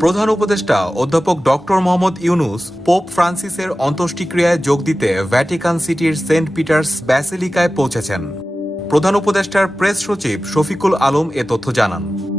প্রধান উপদেষ্টা অধ্যাপক ডক্টর মোহাম্মদ ইউনুস পোপ ফ্রান্সিসের অন্ত্যেষ্টিক্রিয়ায় যোগ দিতে ভ্যাটিকান সিটির সেন্ট পিটার্স ব্যাসিলিকায় পৌঁছেছেন। প্রধান উপদেষ্টার প্রেস সচিব শফিকুল আলম এ তথ্য জানান।